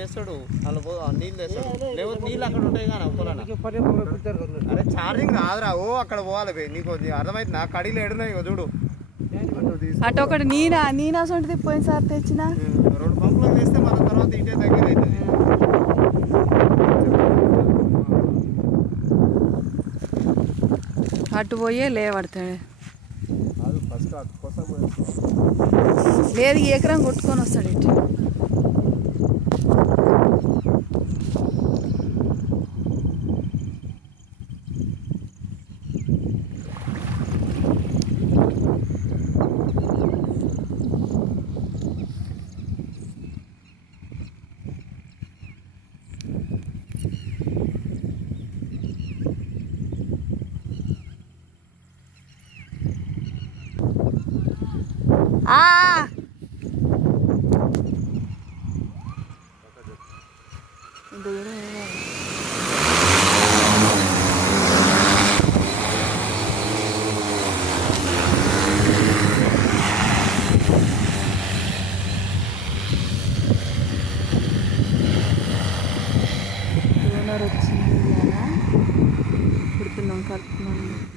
చేస్తాడు అలా నీళ్ళు తెస్తాడు లేకపోతే నీళ్ళు అక్కడ ఉంటాయి కానీ అరే ఛార్జింగ్ రాదురా ఓ అక్కడ పోవాలి నీకు అర్థమైంది నా కడీలు ఎడున్నాయి చూడు అటు ఒకటి నీనా సొంటిది పోయినసారి తెచ్చిన 2 పంపులు వేస్తే మన తర్వాత ఇటే దగ్గర అవుతుంది అటు పోయే లేవడతాడు ఫస్ట్ కోసం లేదు ఎకరం కొట్టుకొని వస్తాడు ఇటు వచ్చింది పుడుతున్నాం కలుపుతున్నాం